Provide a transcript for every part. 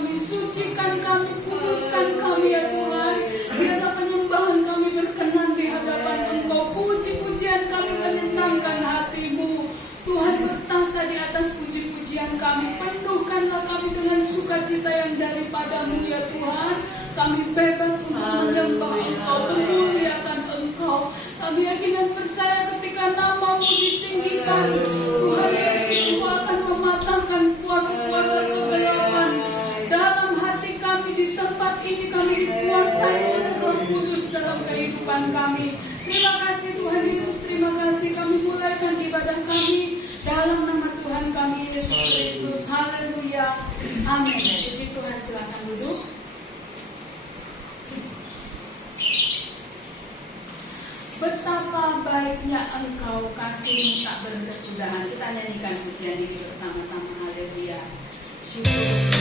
kami, sucikan kami, kuduskan kami ya Tuhan. Biarlah penyembahan kami berkenan di hadapan Engkau, puji-pujian kami menyenangkan hati-Mu. Tuhan bertahta di atas puji-pujian kami, penuhkanlah kami dengan sukacita yang daripada-Mu ya Tuhan. Kami bebas untuk menyembah Engkau, memuliakan Engkau. Kami yakin dan percaya ketika nama-Mu ditinggikan, Tuhan Yesus akan mematahkan kuasa-kuasa kegelapan dalam hati kami. Di tempat ini kami dikuasai oleh Roh Kudus dalam kehidupan kami. Terima kasih Tuhan Yesus, terima kasih. Kami mulaikan ibadah kami dalam nama Tuhan kami Yesus Kristus. Haleluya, amin. Puji Tuhan, silakan duduk. Betapa baiknya Engkau, kasih-Mu tak berkesudahan. Kita nyanyikan pujian ini bersama-sama. Haleluya. Syukur.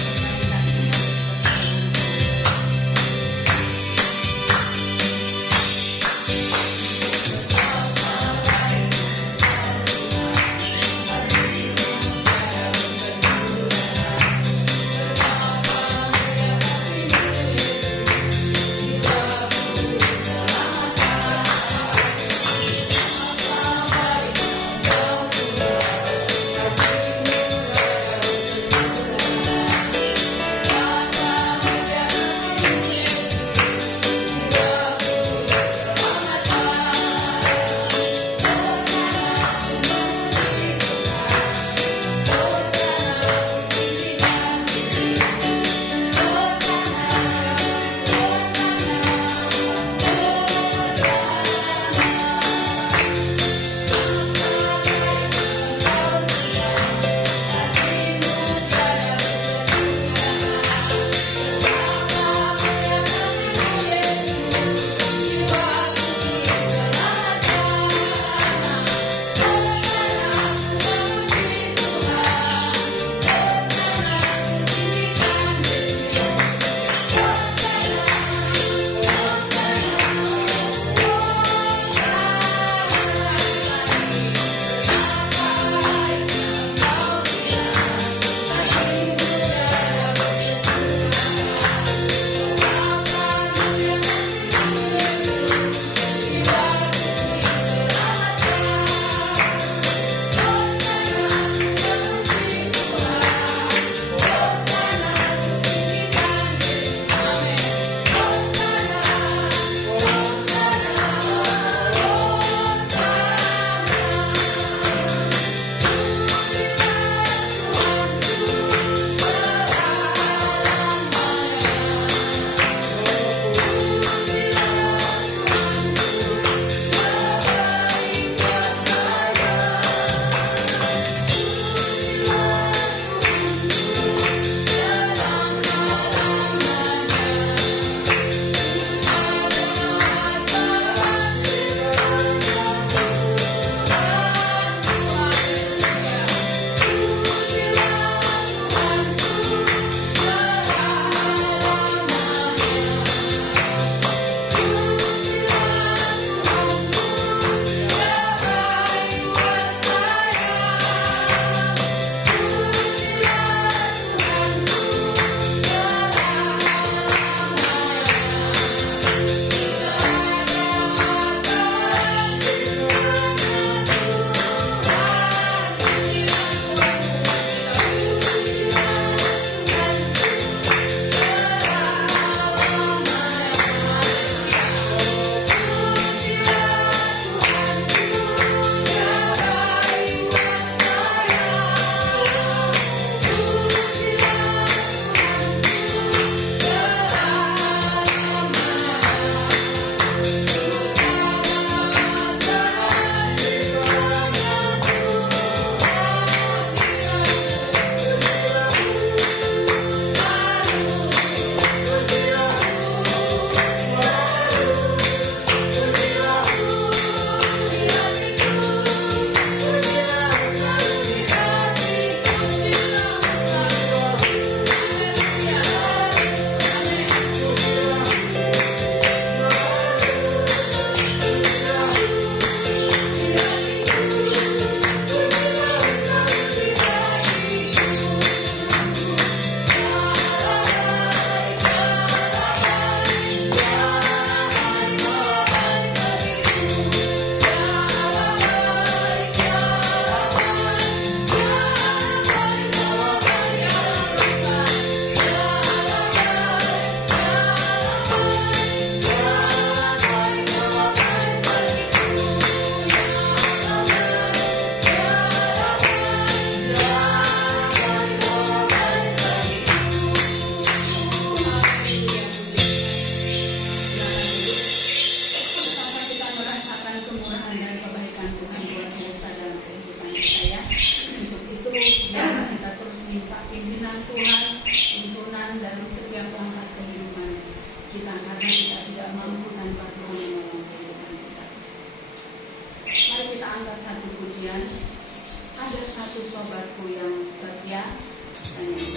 saudaraku yang setia. Amin.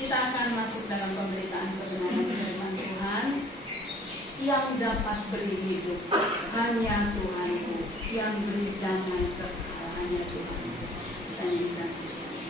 Kita akan masuk dalam pemberitaan kebenaran firman Tuhan. Yang dapat beri hidup hanya Tuhanku, yang beri damai kekal hanya Tuhanku. Kita nyanyikan pujian.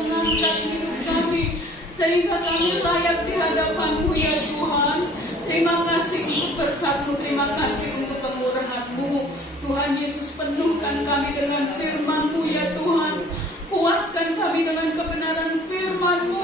mengangkat hidup kami sehingga kami layak di hadapan-Mu ya Tuhan. Terima kasih untuk berkat-Mu, terima kasih untuk kemurahan-Mu. Tuhan Yesus, penuhkan kami dengan firman-Mu ya Tuhan. Puaskan kami dengan kebenaran firman-Mu.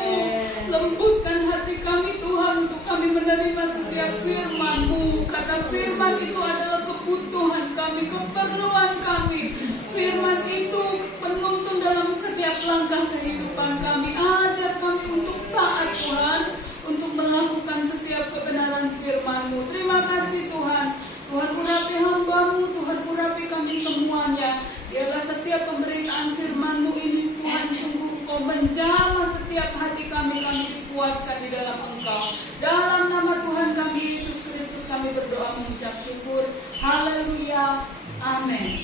Lembutkan hati kami Tuhan untuk kami menerima setiap firman-Mu. Kata firman itu adalah kebutuhan kami, keperluan kami. Firman itu menuntun dalam setiap langkah kehidupan kami. Ajar kami untuk taat Tuhan, untuk melakukan setiap kebenaran firman-Mu. Terima kasih Tuhan. Tuhan urapi hamba-Mu, Tuhan urapi kami semuanya. Biarlah setiap pemberitaan firman-Mu ini Tuhan sungguh Engkau menjamah setiap hati kami dipuaskan di dalam Engkau. Dalam nama Tuhan kami Yesus Kristus kami berdoa mengucap syukur. Haleluya. Amin.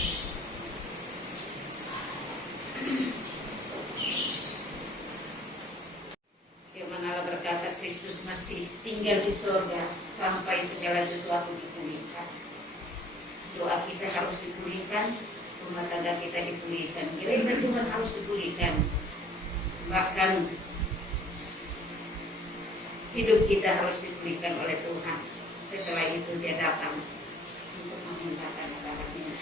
Firman Allah berkata, Kristus masih tinggal di surga sampai segala sesuatu dipulihkan. Doa kita harus dipulihkan, rumah tangga kita dipulihkan, gereja Tuhan harus dipulihkan. Bahkan hidup kita harus dipulihkan oleh Tuhan. Setelah itu Dia datang untuk memintakan hadiratnya.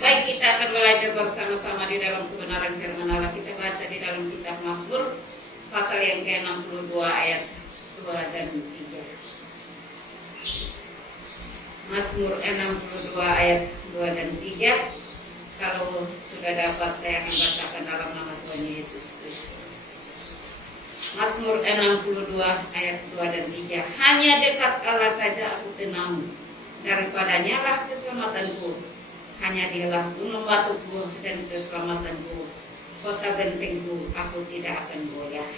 Baik, kita akan belajar bersama-sama di dalam kebenaran firman Allah. Kita baca di dalam kitab Mazmur pasal yang ke-62 ayat 2 dan 3. Mazmur 62 ayat 2 dan 3. Kalau sudah dapat, saya akan bacakan dalam nama Tuhan Yesus Kristus. Mazmur 62 ayat 2 dan 3. Hanya dekat Allah saja aku tenang, daripadanya lah keselamatanku. Hanya Dialah gunung batuku dan keselamatanku, kota bentengku, aku tidak akan goyah.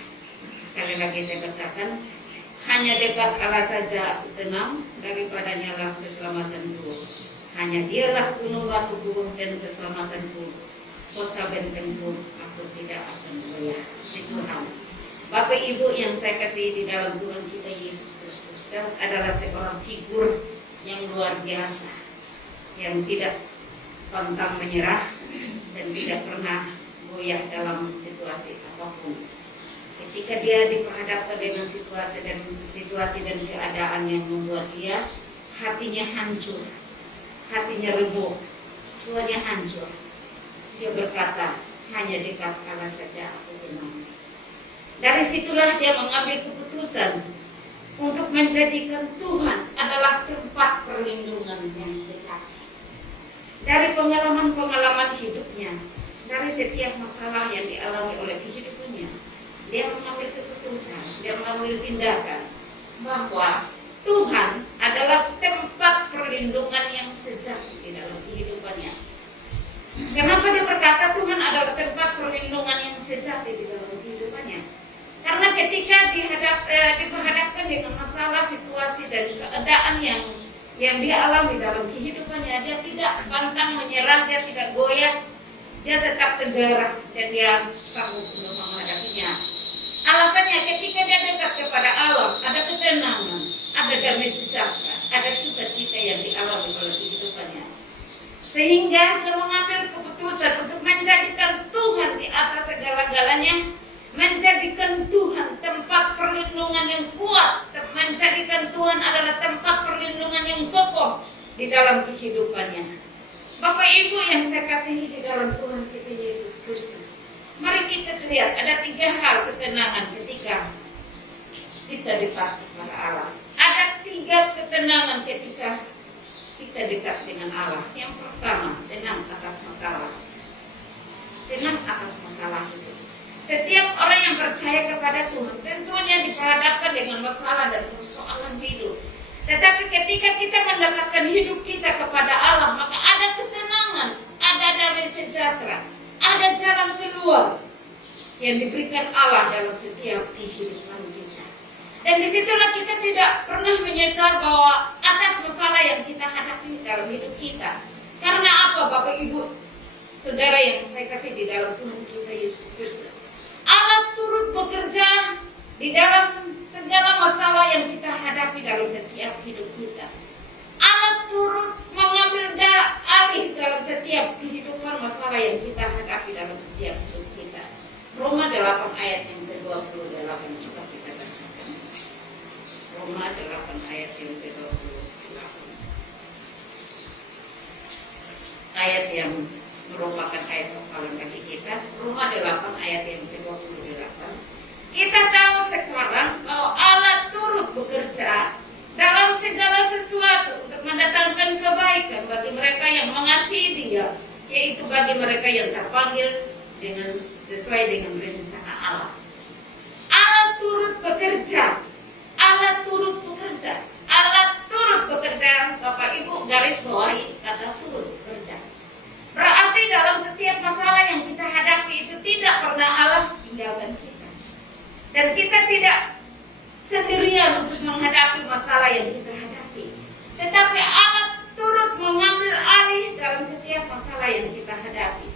Sekali lagi saya bacakan. Hanya dekat Allah saja aku tenang, daripadanya lah keselamatanku. Hanya Dialah gunung batuku dan keselamatanku, kota bentengku, aku tidak akan goyah. Tuhan, Bapak Ibu yang saya kasihi di dalam Tuhan kita Yesus Kristus, Daud adalah seorang figur yang luar biasa, yang tidak pantang menyerah dan tidak pernah goyah dalam situasi apapun. Ketika dia diperhadapkan dengan situasi dan keadaan yang membuat dia hatinya hancur, hatinya remuk, jiwanya hancur, dia berkata, hanya dekat Allah saja aku tenang. Dari situlah dia mengambil keputusan untuk menjadikan Tuhan adalah tempat perlindungan yang sejati. Dari pengalaman-pengalaman hidupnya, dari setiap masalah yang dialami oleh kehidupannya, dia mengambil keputusan, dia mengambil tindakan bahwa Tuhan adalah tempat perlindungan yang sejati di dalam kehidupannya. Kenapa dia berkata Tuhan adalah tempat perlindungan yang sejati di dalam kehidupannya? Karena ketika diperhadapkan dengan masalah, situasi dan keadaan yang dia alami dalam kehidupannya, dia tidak pantang menyerah, dia tidak goyah, dia tetap tegar dan dia sanggup untuk menghadapinya. Alasannya ketika dia dekat kepada Allah, ada ketenangan, ada damai sejahtera, ada sukacita yang dialami oleh kehidupannya. Sehingga dia mengambil keputusan untuk menjadikan Tuhan di atas segala-galanya, menjadikan Tuhan tempat perlindungan yang kuat, menjadikan Tuhan adalah tempat perlindungan yang kokoh di dalam kehidupannya. Bapak Ibu yang saya kasihi di dalam Tuhan kita Yesus Kristus, mari kita lihat ada 3 hal ketenangan ketika kita dekat kepada Allah. Ada 3 ketenangan ketika kita dekat dengan Allah. Yang pertama, tenang atas masalah. Tenang atas masalah hidup. Setiap orang yang percaya kepada Tuhan tentunya diperhadapkan dengan masalah dan persoalan hidup. Tetapi ketika kita mendekatkan hidup kita kepada Allah, maka ada ketenangan, ada damai sejahtera, ada jalan keluar yang diberikan Allah dalam setiap kehidupan kita. Dan disitulah kita tidak pernah menyesal bahwa atas masalah yang kita hadapi dalam hidup kita. Karena apa, Bapak Ibu, saudara yang saya kasih di dalam Tuhan kita Yesus Kristus, Allah turut bekerja di dalam segala masalah yang kita hadapi dalam setiap hidup kita. Allah turut mengambil alih dalam setiap kehidupan masalah yang kita hadapi dalam setiap hidup kita. Roma 8 ayat yang ke-28 coba kita bacakan. Roma 8 ayat yang ke-28. Ayat yang merupakan ayat hafalan bagi kita. Roma 8 ayat yang ke-28. Kita tahu sekarang bahwa Allah turut bekerja dalam segala sesuatu untuk mendatangkan kebaikan bagi mereka yang mengasihi Dia, yaitu bagi mereka yang terpanggil dengan sesuai dengan rencana Allah. Allah turut bekerja. Allah turut bekerja. Allah turut bekerja. Bapak Ibu garis bawahi kata turut bekerja. Berarti dalam setiap masalah yang kita hadapi itu tidak pernah Allah tinggalkan kita. Dan kita tidak sendirian untuk menghadapi masalah yang kita hadapi. Tetapi Allah turut mengambil alih dalam setiap masalah yang kita hadapi.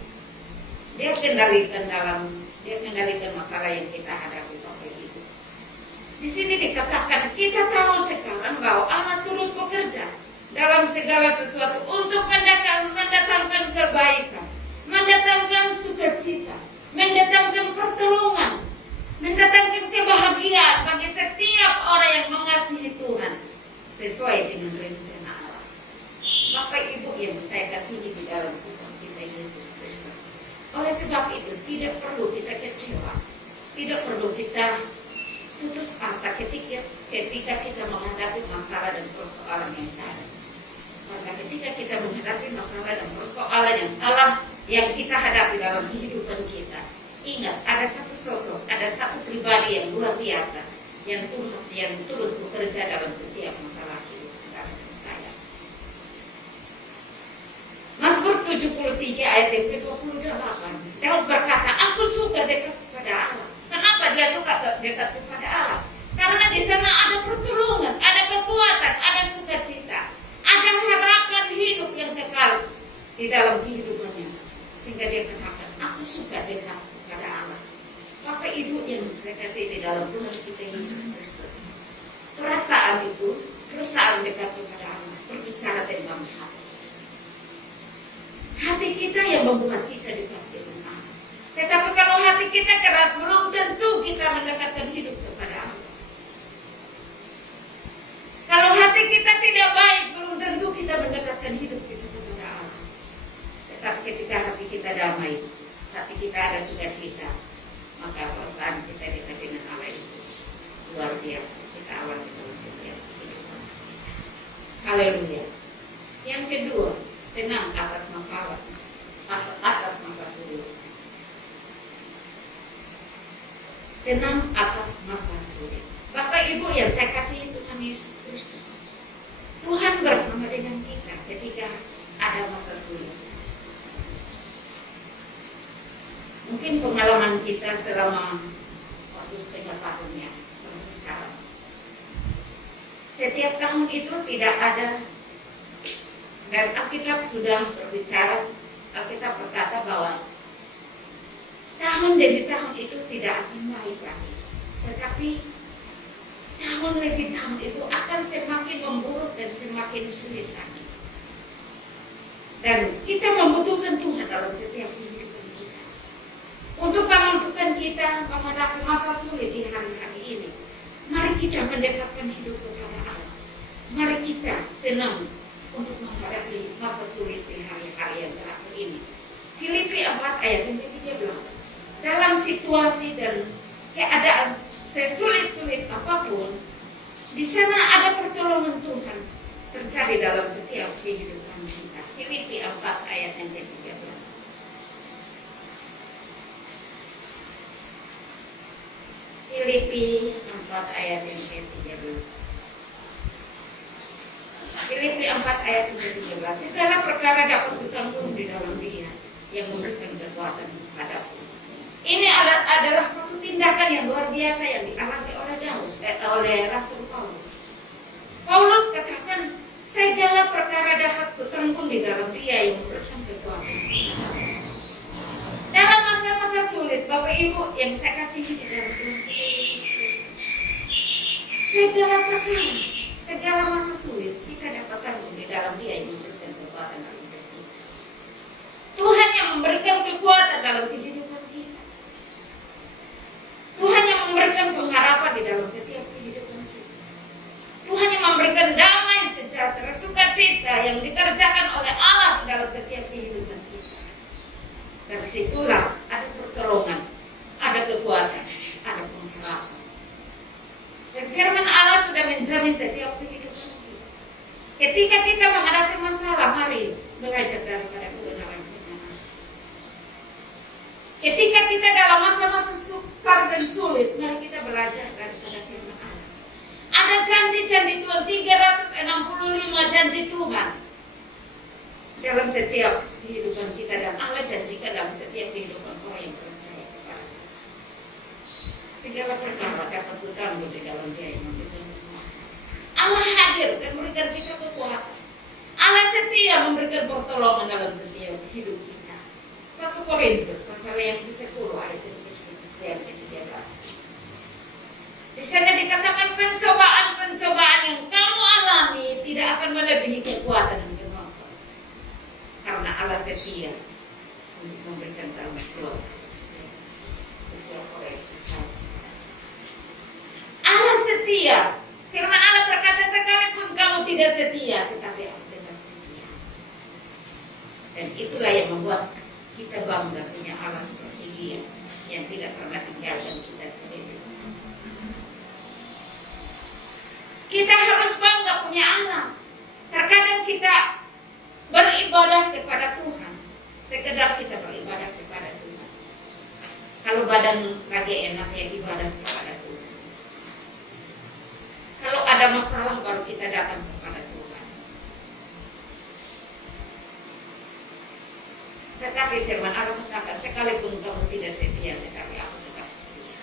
Dia kendalikan masalah yang kita hadapi, Bapak Ibu. Di sini dikatakan kita tahu sekarang bahwa Allah turut bekerja dalam segala sesuatu untuk mendatangkan kebaikan, mendatangkan sukacita, mendatangkan pertolongan, mendatangkan kebahagiaan bagi setiap orang yang mengasihi Tuhan sesuai dengan rencana Allah. Bapak Ibu yang saya kasihi di dalam Tuhan kita Yesus Kristus. Oleh sebab itu tidak perlu kita kecewa, tidak perlu kita putus asa ketika kita menghadapi masalah dan persoalan yang ada. Karena ketika kita menghadapi masalah dan persoalan yang kita hadapi dalam kehidupan kita, ingat ada satu sosok, ada satu pribadi yang luar biasa yang turut bekerja dalam setiap masalah hidup saudara dan saya. Mazmur 73 ayat yang ke-28. Daud berkata, aku suka dekat kepada Allah. Kenapa dia suka dekat kepada Allah? Karena di sana ada pertolongan, ada kekuatan, ada sukacita, ada harapan hidup yang kekal di dalam kehidupannya. Sehingga dia katakan, aku suka dekat kepada Allah. Bapak Ibu yang saya kasih di dalam Tuhan kita Yesus Kristus. Perasaan dekat kepada Allah, berbicara tentang hati. Hati kita yang membuat kita dekat dengan Allah. Tetapi kalau hati kita keras, belum tentu kita mendekatkan hidup kepada Allah. Kalau hati kita tidak baik, belum tentu kita mendekatkan hidup kita kepada Allah. Tetapi ketika hati kita damai, hati kita ada sukacita, maka perasaan kita dekat dengan Allah itu luar biasa. Kita alami dalam setiap kehidupan. Haleluya. Yang kedua, tenang atas masalah, atas masa sulit. Tenang atas masa sulit. Bapak Ibu yang saya kasihi Tuhan Yesus Kristus, Tuhan bersama dengan kita ketika ada masa sulit. Mungkin pengalaman kita selama 1,5 tahunnya sampai sekarang. Setiap tahun itu tidak ada. Dan Alkitab sudah berbicara, Alkitab berkata bahwa tahun demi tahun itu tidak akan baik lagi. Tetapi tahun demi tahun itu akan semakin memburuk dan semakin sulit lagi. Dan kita membutuhkan Tuhan dalam setiap kehidupan kita. Untuk memampukan kita menghadapi masa sulit di hari-hari ini. Mari kita mendekatkan hidup kepada Allah. Mari kita tenang untuk menghadapi masa sulit di hari-hari yang terakhir ini. Filipi 4 ayat yang ke-13. Dalam situasi dan keadaan sesulit-sulit apapun, di sana ada pertolongan Tuhan terjadi dalam setiap kehidupan kita. Filipi 4 ayat yang ke-13. Filipi 4 ayat yang ke-13. Filipi 4 ayat 13. Segala perkara dapat kutanggung di dalam Dia yang memberikan kekuatan kepadaku. Ini adalah satu tindakan yang luar biasa yang dialami oleh Rasul Paulus. Paulus katakan, segala perkara dapat kutanggung di dalam Dia yang memberikan kekuatan. Dalam masa-masa sulit, Bapak Ibu yang saya kasihi di dalam Tuhan kita Yesus Kristus, segala perkara, segala masa sulit kita dapat tanggung di dalam Dia yang memberikan kekuatan dalam hidup kita. Tuhan yang memberikan kekuatan dalam kehidupan kita. dalam setiap kehidupan kita. Tuhan yang memberikan damai, sejahtera, sukacita yang dikerjakan oleh Allah di dalam setiap kehidupan kita. Dari situlah ada pertolongan, ada kekuatan, ada pengharapan. Dan firman Allah sudah menjamin setiap kehidupan kita. Ketika kita menghadapi masalah, mari belajar daripada kebenaran firman Allah. Ketika kita dalam masa-masa sukar dan sulit, mari kita belajar daripada firman Allah. Ada janji-janji Tuhan, 365 janji Tuhan dalam setiap kehidupan kita, dan Allah janjikan dalam setiap kehidupan orang yang percaya kepada Dia. Segala perkara dapat bertanggung di dalam Dia yang memberikan kekuatan. Allah hadir dan memberikan kita kekuatan. Allah setia memberikan pertolongan dalam setiap hidup kita. 1 Korintus pasal yang ke-10 ayat yang ke-13. Di sana dikatakan pencobaan-pencobaan yang kamu alami tidak akan melebihi kekuatan dan kemampuan. Karena Allah setia untuk memberikan jalan keluar setiap orang yang percaya. Allah setia. Firman Allah berkata, sekalipun kamu tidak setia, tetapi aku tetap setia. Dan itulah yang membuat kita bangga punya Allah seperti Dia yang tidak pernah tinggalkan kita sendiri. Kita harus bangga punya Allah. Terkadang kita beribadah kepada Tuhan, sekedar kita beribadah kepada Tuhan. Kalau badan lagi enak, ya ibadah kepada Tuhan. Kalau ada masalah, baru kita datang kepada Tuhan. Tetapi firman Allah katakan, sekalipun kamu tidak setia, tetapi aku tetap setia.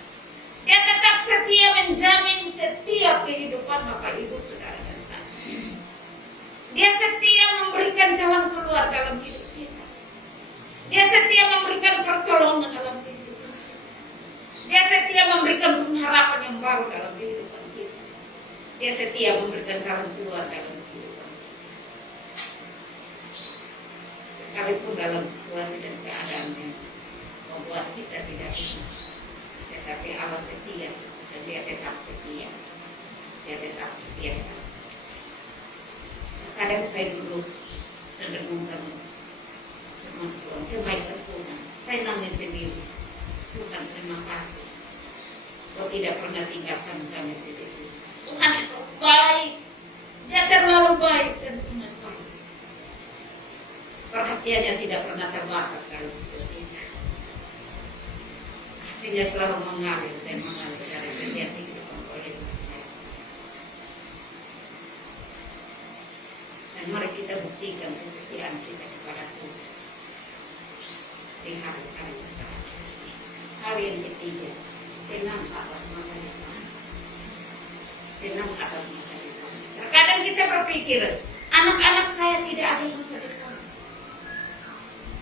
Dia tetap setia menjamin setiap kehidupan Bapak Ibu Saudara dan saya. Dia setia memberikan jalan keluar dalam hidup kita. Dia setia memberikan pertolongan dalam kehidupan kita. Dia setia memberikan pengharapan yang baru dalam kehidupan kita. Dia setia memberikan jalan keluar dalam kehidupan kita. Sekalipun dalam situasi dan keadaan yang membuat kita tidak ikhlas, tetapi Allah setia dan Dia tetap setia. Dia tetap setia. Kadang saya duduk dan renungkan firman Tuhan, kebaikan Tuhan. Saya nangis sendiri. Tuhan, terima kasih. Kau tidak pernah tinggalkan kami sendiri. Tuhan itu baik. Dia terlalu baik dan sangat baik. Perhatiannya tidak pernah terbatas kalau kita. Kasihnya selalu mengalir dan mengalir dari setiap kehidupan orang yang percaya. Dan mari kita buktikan kesetiaan kita kepada Tuhan di hari-hari kita. Hari yang ketiga, tenang atas masa depan. Tenang atas masa depan. Terkadang kita berpikir, anak-anak saya tidak ada masa depan.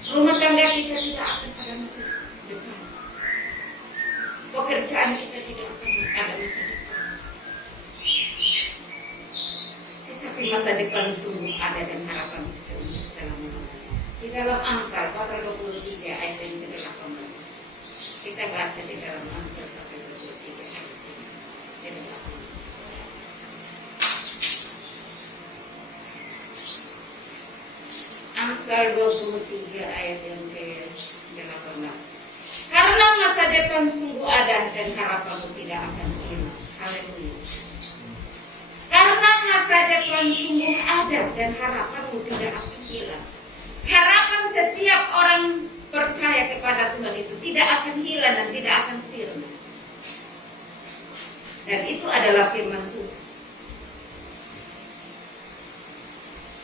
Rumah tangga kita tidak akan ada masa depan. Pekerjaan kita tidak akan ada masa depan. Tetapi masa depan sungguh ada dan harapan kita untuk selama-lamanya. Di dalam Amsal pasal 23 ayat yang ke-18. Kita baca di dalam Amsal pasal 23 ayat yang ke-18. Amsal 23 ayat yang ke-18. Karena masa depan sungguh ada dan harapanmu tidak akan hilang. Haleluya. Karena masa depan sungguh ada dan harapanmu tidak akan hilang. Harapan setiap orang percaya kepada Tuhan itu tidak akan hilang dan tidak akan sirna. Dan itu adalah firman Tuhan.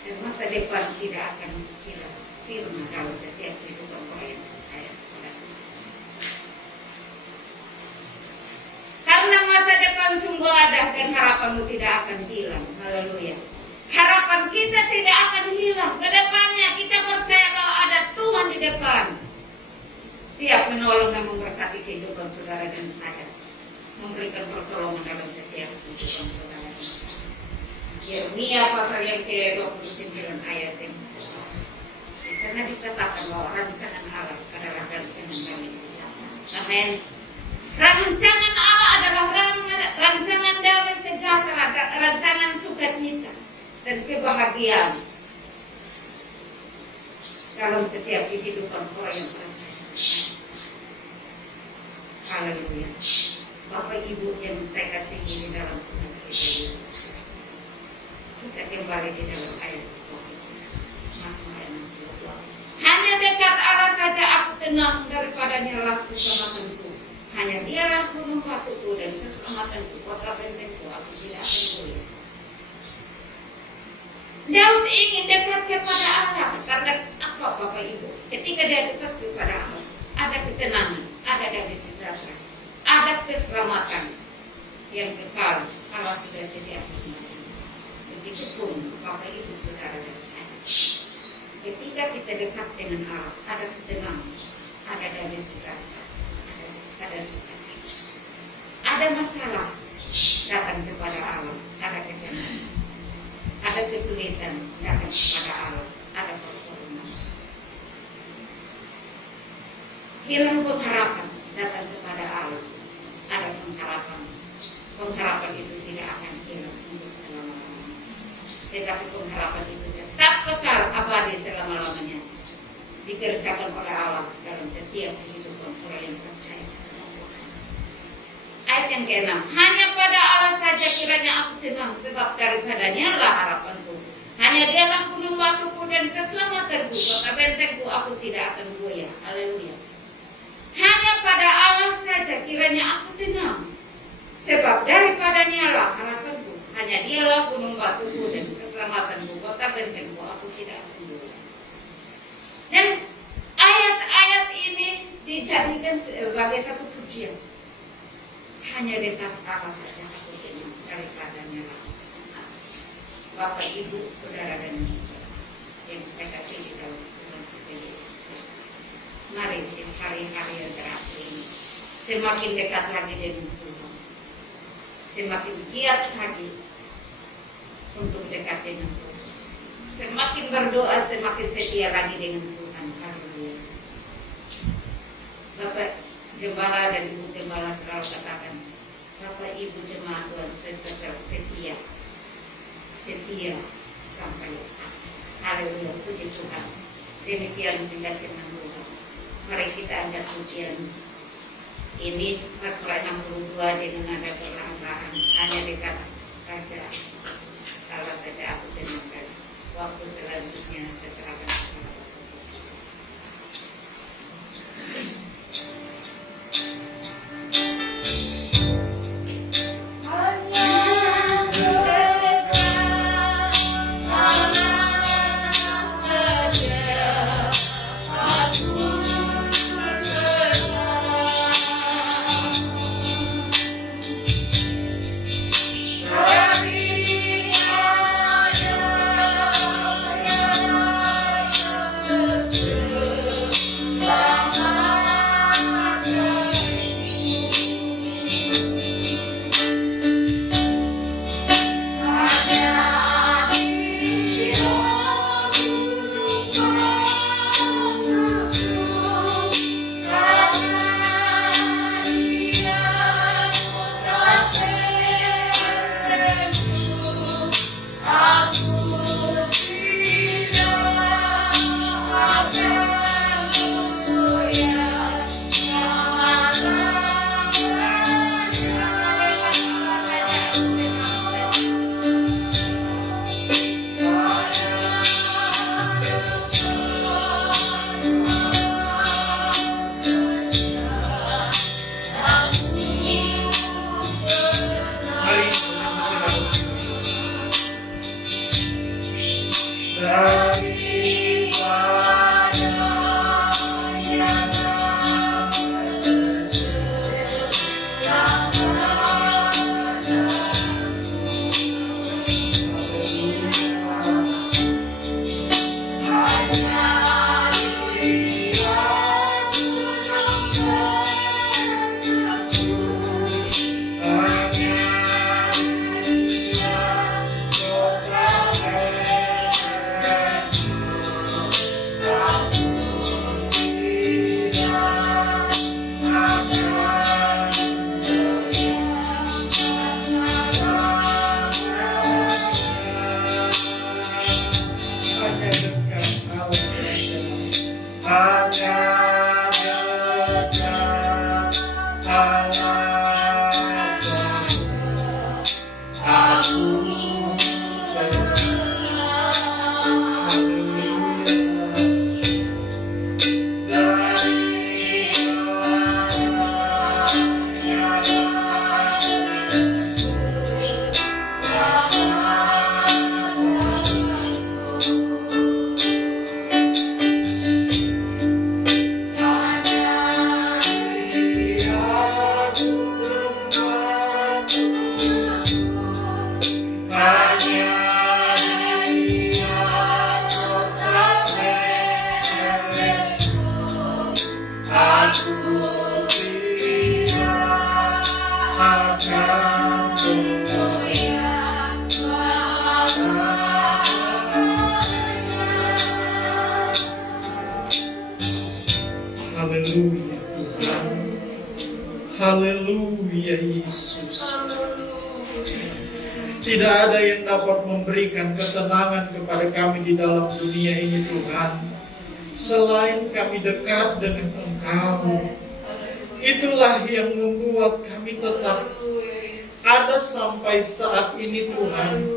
Dan masa depan tidak akan hilang sirna dalam setiap kehidupan orang yang percaya kepada Tuhan. Karena masa depan sungguh ada dan harapanmu tidak akan hilang. Haleluya. Harapan kita tidak akan hilang. Kedepannya kita percaya bahwa ada Tuhan di depan, siap menolong dan memberkati kehidupan saudara dan saya, memberikan pertolongan dalam setiap kehidupan saudara dan saya. Yeremia pasal yang ke-29 ayat yang ke-11. Di sana dikatakan bahwa rancangan Allah adalah rancangan damai sejahtera. Amin. Rancangan Allah adalah rancangan dan kebahagiaan dalam setiap kehidupan orang yang percaya. Haleluya. Bapak Ibu yang saya kasihi di dalam Tuhan kita Yesus Kristus, kita kembali di dalam ayat Mazmur 62. Hanya dekat Allah saja aku tenang, daripadanya lah keselamatanku. Hanya dialah gunung batuku dan keselamatanku, kota bentengku, aku tidak akan goyah. Daud ingin dekat kepada Allah karena apa Bapak Ibu? Ketika dia dekat kepada Allah, ada ketenangan, ada damai sejahtera, ada keselamatan yang kekal. Allah sudah sediakan. Begitupun Bapak Ibu saudara dan saya. Ketika kita dekat dengan Allah, ada ketenangan, ada damai sejahtera, ada sukacita. Ada masalah datang kepada Allah, ada ketenangan. Ada kesulitan datang kepada Allah, ada pertolongan. Hilang pengharapan datang kepada Allah, ada pengharapan. Pengharapan itu tidak akan hilang untuk selama-lamanya, tetapi pengharapan itu tetap kekal abadi selama-lamanya, dikerjakan oleh Allah dalam setiap kehidupan orang yang percaya. Ayat yang ke-6, hanya pada Allah saja kiranya aku tenang, sebab daripadanya lah harapanku. Hanya dialah gunung batuku dan keselamatanku, kota bentengku, aku tidak akan goyah. Haleluya. Hanya pada Allah saja kiranya aku tenang, sebab daripadanya lah harapanku. Hanya dialah gunung batuku dan keselamatanku, kota bentengku, aku tidak akan goyah. Dan ayat-ayat ini dijadikan sebagai satu pujian. Hanya dekat Allah saja aku tenang, daripadanya lah keselamatan. Bapak, Ibu, Saudara dan yang saya kasih di dalam Tuhan kita Yesus Kristus, mari di hari-hari yang terakhir ini semakin dekat lagi dengan Tuhan, semakin giat lagi untuk dekat dengan Tuhan, semakin berdoa, semakin setia lagi dengan Tuhan. Haleluya. Bapak Gembala dan Ibu Gembala selalu katakan, Bapak Ibu jemaat Tuhan tetap setia sampai akhir. Haleluya, puji Tuhan. Demikian singkat firman Tuhan. Mari kita angkat pujian ini Mazmur 62 dengan nada perlahan-lahan. Hanya dekat saja, kalau saja aku tenangkan. Waktu selanjutnya saya serahkan kepada Bapak. akan haleluya Tuhan. Haleluya Yesus. Tidak ada yang dapat memberikan ketenangan kepada kami di dalam dunia ini Tuhan, selain kami dekat dengan Engkau. Itulah yang membuat kami tetap ada sampai saat ini Tuhan.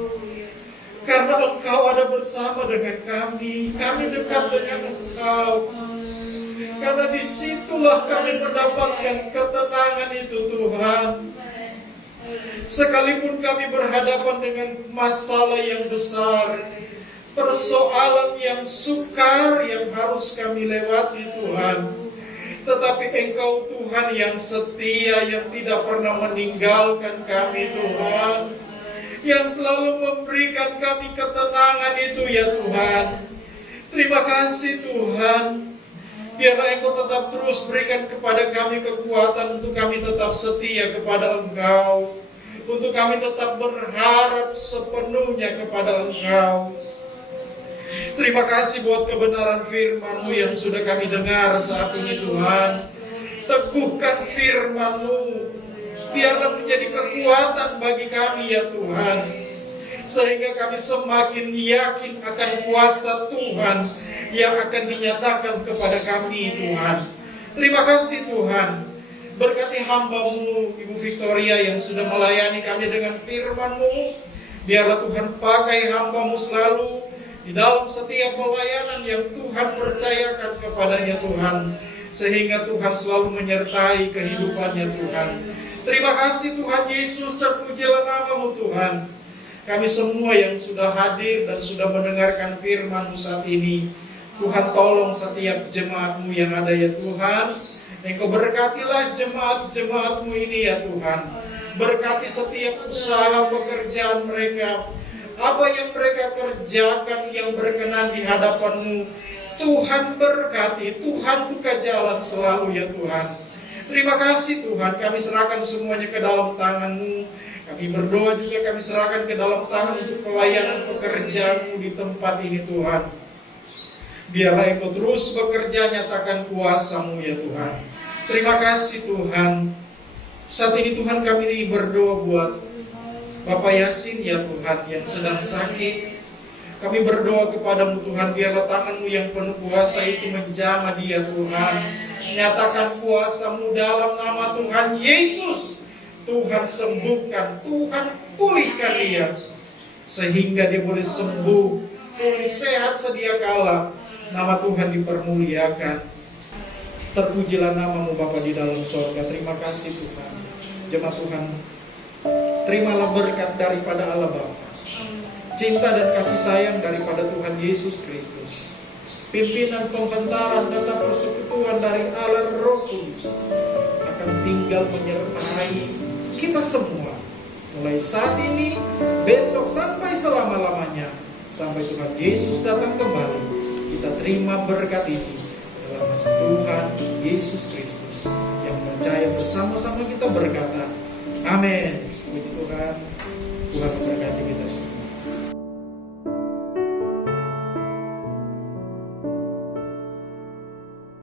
Karena Engkau ada bersama dengan kami dekat dengan Engkau. Karena disitulah kami mendapatkan ketenangan itu Tuhan. Sekalipun kami berhadapan dengan masalah yang besar, persoalan yang sukar yang harus kami lewati Tuhan, tetapi Engkau Tuhan yang setia, yang tidak pernah meninggalkan kami Tuhan, yang selalu memberikan kami ketenangan itu ya Tuhan. Terima kasih Tuhan. Biarlah Engkau tetap terus berikan kepada kami kekuatan untuk kami tetap setia kepada Engkau, untuk kami tetap berharap sepenuhnya kepada Engkau. Terima kasih buat kebenaran firman-Mu yang sudah kami dengar saat ini Tuhan. Teguhkan firman-Mu, biarlah menjadi kekuatan bagi kami ya Tuhan, sehingga kami semakin yakin akan kuasa Tuhan yang akan dinyatakan kepada kami Tuhan. Terima kasih Tuhan. Berkati hamba-Mu Ibu Victoria yang sudah melayani kami dengan firman-Mu. Biarlah Tuhan pakai hamba-Mu selalu di dalam setiap pelayanan yang Tuhan percayakan kepadanya Tuhan, sehingga Tuhan selalu menyertai kehidupannya Tuhan. Terima kasih Tuhan Yesus, terpujilah nama-Mu Tuhan. Kami semua yang sudah hadir dan sudah mendengarkan firman-Mu saat ini, Tuhan tolong setiap jemaat-Mu yang ada ya Tuhan. Engkau berkatilah jemaat-jemaat-Mu ini ya Tuhan. Berkati setiap usaha pekerjaan mereka. Apa yang mereka kerjakan yang berkenan di hadapan-Mu, Tuhan berkati, Tuhan buka jalan selalu ya Tuhan. Terima kasih Tuhan, kami serahkan semuanya ke dalam tangan-Mu. Kami berdoa juga kami serahkan ke dalam tangan untuk pelayanan pekerjaan-Mu di tempat ini Tuhan. Biarlah Engkau terus bekerja, nyatakan kuasa-Mu ya Tuhan. Terima kasih Tuhan. Saat ini Tuhan kami berdoa buat Bapak Yasin ya Tuhan yang sedang sakit. Kami berdoa kepada-Mu Tuhan, biarlah tangan-Mu yang penuh kuasa itu menjamah dia Tuhan. Nyatakan kuasa-Mu dalam nama Tuhan Yesus. Tuhan sembuhkan, Tuhan pulihkan dia, sehingga dia boleh sembuh, boleh sehat sedia kala. Nama Tuhan dipermuliakan. Terpujilah nama-Mu Bapa di dalam surga. Terima kasih Tuhan. Jemaat Tuhan, terimalah berkat daripada Allah Bapa, cinta dan kasih sayang daripada Tuhan Yesus Kristus, pimpinan pembentaran serta persekutuan dari Allah Roh Kudus akan tinggal menyertai kita semua, mulai saat ini, besok sampai selama-lamanya, sampai Tuhan Yesus datang kembali. Kita terima berkat ini dalam Tuhan Yesus Kristus yang percaya bersama-sama kita berkata, amin. Puji Tuhan, Tuhan memberkati kita semua.